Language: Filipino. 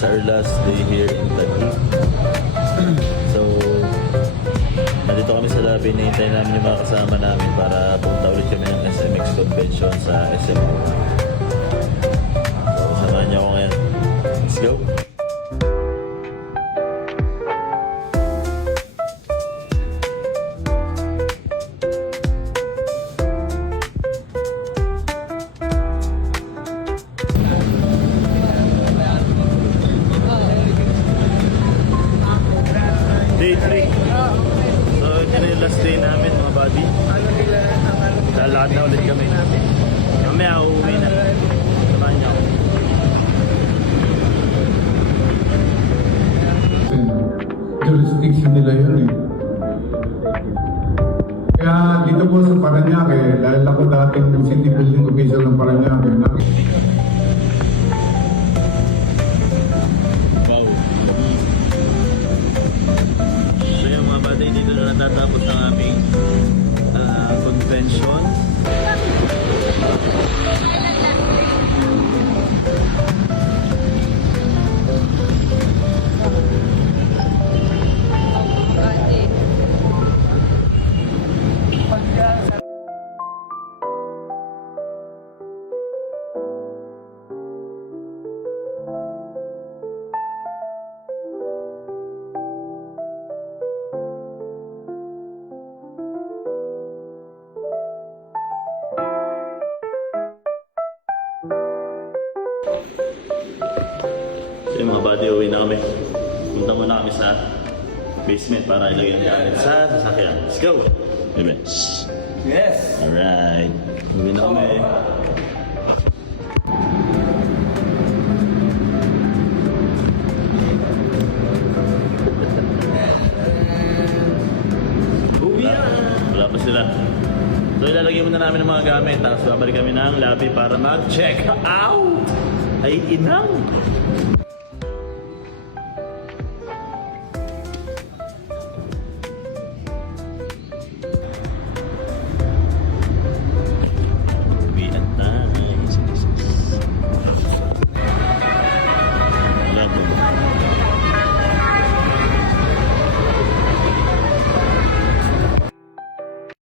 is our last day here in Taguig. So, nandito kami sa lobby. Nahintayin namin yung mga kasama namin para punta ulit kami ng SMX convention sa SM. So, samahan niyo ako ngayon. Let's go! Day 3. So, ito na yung last day namin mga buddy. Lalakad na ulit kami. Mamaya uuwi na. Samahan niyo ako. Jurisdiction nila yun eh. Kaya dito po sa Paranaque, dahil ako dating city building official ng Paranaque, Wow. So yung mga batay, dito na natatapos ang aming convention. So yung mga buddy, uwi na kami. Punta muna kami sa basement para ilagay ang gamit sa sasakyan. Let's go! Bebe. Yes! Alright. Uwi na kami. Uwi na! Wala pa sila. So ilalagay muna namin ang mga gamit. Tapos babalik kami ng lobby para mag-check out! Ay inang!